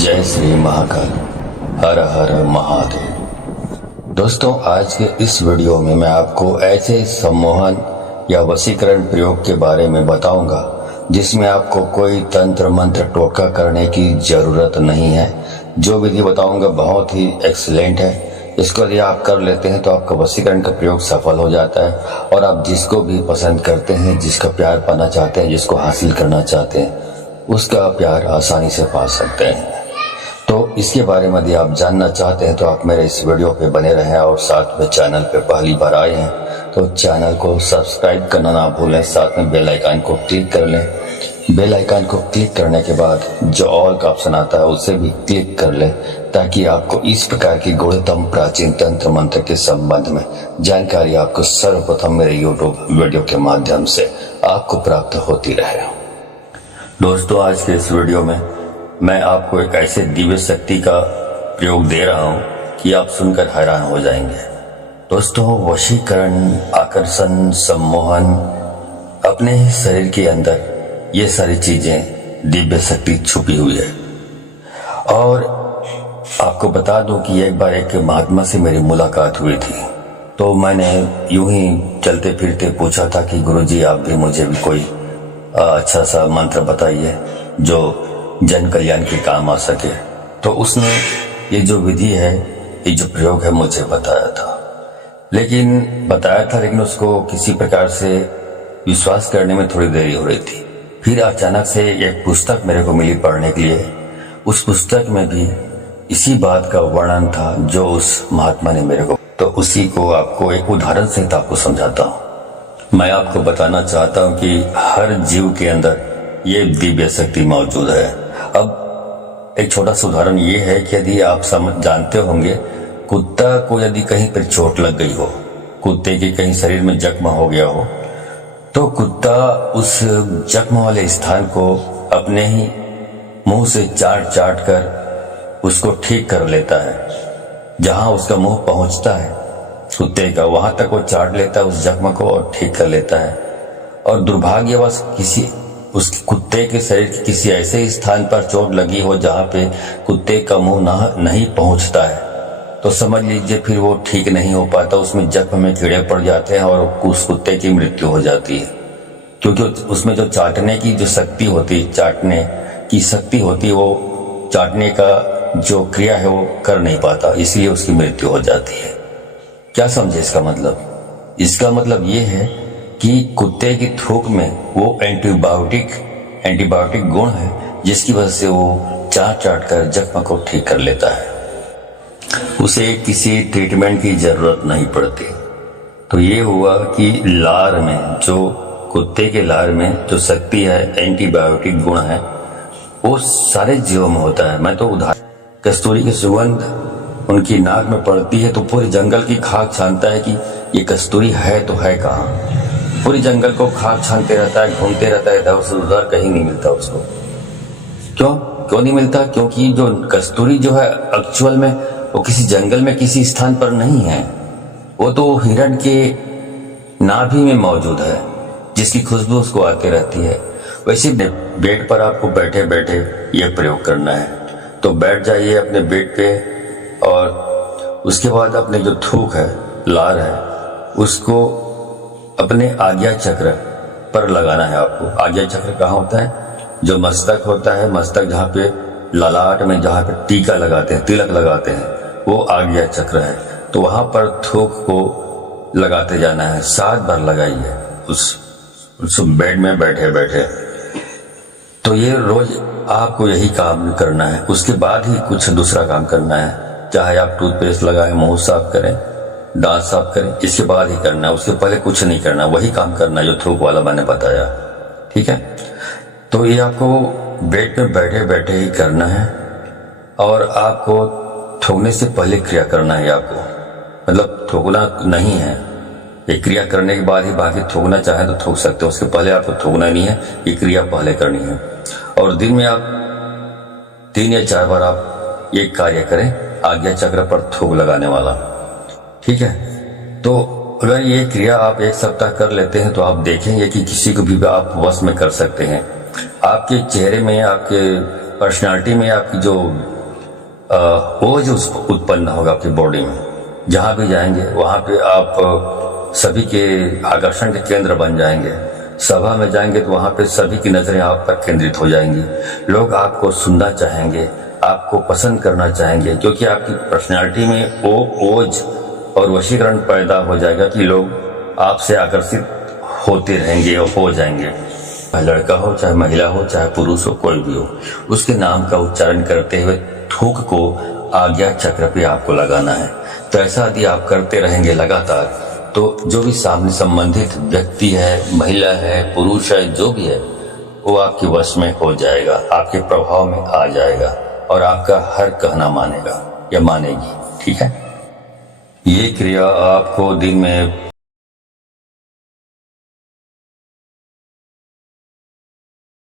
जय श्री महाकाल। हर हर महादेव। दोस्तों, आज के इस वीडियो में मैं आपको ऐसे सम्मोहन या वशीकरण प्रयोग के बारे में बताऊंगा जिसमें आपको कोई तंत्र मंत्र टोटका करने की जरूरत नहीं है। जो विधि बताऊंगा बहुत ही एक्सीलेंट है। इसको यदि आप कर लेते हैं तो आपका वशीकरण का प्रयोग सफल हो जाता है और आप जिसको भी पसंद करते हैं, जिसका प्यार पाना चाहते हैं, जिसको हासिल करना चाहते हैं, उसका प्यार आसानी से पा सकते हैं। तो इसके बारे में यदि आप जानना चाहते हैं तो आप मेरे इस वीडियो पे बने रहें और साथ में चैनल पे पहली बार आए हैं तो चैनल को सब्सक्राइब करना ना भूलें, साथ में बेल आइकन को क्लिक कर लें। बेल आइकन को क्लिक करने के बाद जो ऑल का ऑप्शन आता है उसे भी क्लिक कर लें ताकि आपको इस प्रकार की गुणतम प्राचीन तंत्र मंत्र के संबंध में जानकारी आपको सर्वप्रथम मेरे यूट्यूब वीडियो के माध्यम से आपको प्राप्त होती रहे। दोस्तों, आज के इस वीडियो में मैं आपको एक ऐसे दिव्य शक्ति का प्रयोग दे रहा हूं कि आप सुनकर हैरान हो जाएंगे। दोस्तों, वशीकरण, आकर्षण, सम्मोहन, अपने ही शरीर के अंदर ये सारी चीजें दिव्य शक्ति छुपी हुई है। और आपको बता दूं कि एक बार एक महात्मा से मेरी मुलाकात हुई थी तो मैंने यूं ही चलते फिरते पूछा था कि गुरुजी, आप भी मुझे भी कोई अच्छा सा मंत्र बताइए जो जन कल्याण के काम आ सके। तो उसने ये जो विधि है, ये जो प्रयोग है, मुझे बताया था। लेकिन उसको किसी प्रकार से विश्वास करने में थोड़ी देरी हो रही थी। फिर अचानक से एक पुस्तक मेरे को मिली पढ़ने के लिए। उस पुस्तक में भी इसी बात का वर्णन था जो उस महात्मा ने मेरे को, तो उसी को आपको एक उदाहरण सहित आपको समझाता हूँ। मैं आपको बताना चाहता हूँ कि हर जीव के अंदर ये दिव्य शक्ति मौजूद है। अब एक छोटा सा उदाहरण ये है कि यदि आप जानते होंगे, कुत्ता को यदि कहीं पर चोट लग गई हो, कुत्ते के कहीं शरीर में जख्म हो गया हो, तो कुत्ता उस जख्म वाले स्थान को अपने ही मुंह से चाट कर उसको ठीक कर लेता है। जहां उसका मुंह पहुंचता है कुत्ते का, वहां तक वो चाट लेता है उस जख्म को और ठीक कर लेता है। और दुर्भाग्यवश उस कुत्ते के शरीर के किसी ऐसे स्थान पर चोट लगी हो जहां पे कुत्ते का मुंह नहीं पहुंचता है, तो समझ लीजिए फिर वो ठीक नहीं हो पाता, उसमें जख्म में कीड़े पड़ जाते हैं और उस कुत्ते की मृत्यु हो जाती है। क्योंकि उसमें जो चाटने की जो शक्ति होती है, चाटने की शक्ति होती है, वो चाटने का जो क्रिया है वो कर नहीं पाता, इसलिए उसकी मृत्यु हो जाती है। क्या समझे इसका मतलब? इसका मतलब ये है कि कुत्ते की थूक में वो एंटीबायोटिक गुण है जिसकी वजह से वो चाट कर जख्म को ठीक कर लेता है। उसे किसी ट्रीटमेंट की जरूरत नहीं पड़ती। तो ये हुआ कि लार में, जो कुत्ते के लार में जो शक्ति है, एंटीबायोटिक गुण है, वो सारे जीवों में होता है। मैं तो उदाहरण, कस्तूरी की सुगंध उनकी नाक में पड़ती है तो पूरे जंगल की खाक छानता है कि ये कस्तूरी है तो है कहाँ। पूरे जंगल को खाक छानते रहता है, घूमते रहता है, इधर से उधर, कहीं नहीं मिलता उसको। क्यों नहीं मिलता? क्योंकि जो कस्तूरी जो है एक्चुअल में वो किसी जंगल में किसी स्थान पर नहीं है, वो तो हिरण के नाभि में मौजूद है जिसकी खुशबू उसको आती रहती है। वैसे बेड पर आपको बैठे बैठे ये प्रयोग करना है। तो बैठ जाइए अपने बेड पे और उसके बाद अपने जो थूक है, लार है, उसको अपने आज्ञा चक्र पर लगाना है आपको। आज्ञा चक्र कहाँ होता है? जो मस्तक होता है, मस्तक जहाँ पे ललाट में जहाँ पे टीका लगाते हैं, तिलक लगाते हैं, वो आज्ञा चक्र है। तो वहां पर थूक को लगाते जाना है। 7 बार लगाइए उस बेड में बैठे बैठे। तो ये रोज आपको यही काम करना है। उसके बाद ही कुछ दूसरा काम करना है। चाहे आप टूथपेस्ट लगाएं, मुंह साफ करें, दांत साफ करें, इसके बाद ही करना है। उसके पहले कुछ नहीं करना, वही काम करना है जो थूक वाला मैंने बताया। ठीक है? तो ये आपको बेड में बैठे बैठे ही करना है और आपको थूकने से पहले क्रिया करना है। आपको मतलब थूकना नहीं है, ये क्रिया करने के बाद ही बाकी थूकना चाहे तो थूक सकते हो। उसके पहले आपको थूकना नहीं है, ये क्रिया पहले करनी है। और दिन में आप 3 या 4 बार आप ये कार्य करें, आज्ञा चक्र पर थूक लगाने वाला। ठीक है? तो अगर ये क्रिया आप 1 सप्ताह कर लेते हैं तो आप देखेंगे कि किसी को भी आप वश में कर सकते हैं। आपके चेहरे में, आपके पर्सनालिटी में आपकी जो ओज उत्पन्न होगा आपकी बॉडी में। जहां भी जाएंगे वहां पे आप सभी के आकर्षण के केंद्र बन जाएंगे। सभा में जाएंगे तो वहां पे सभी की नजरें आप पर केंद्रित हो जाएंगी। लोग आपको सुनना चाहेंगे, आपको पसंद करना चाहेंगे, क्योंकि आपकी पर्सनालिटी में वो ओज और वशीकरण पैदा हो जाएगा कि लोग आपसे आकर्षित होते रहेंगे और हो जाएंगे। चाहे लड़का हो, चाहे महिला हो, चाहे पुरुष हो, कोई भी हो, उसके नाम का उच्चारण करते हुए थूक को आज्ञा चक्र पे आपको लगाना है। तो ऐसा यदि आप करते रहेंगे लगातार, तो जो भी सामने संबंधित व्यक्ति है, महिला है, पुरुष है, जो भी है, वो आपके वश में हो जाएगा, आपके प्रभाव में आ जाएगा और आपका हर कहना मानेगा या मानेगी। ठीक है। ये क्रिया आपको दिन में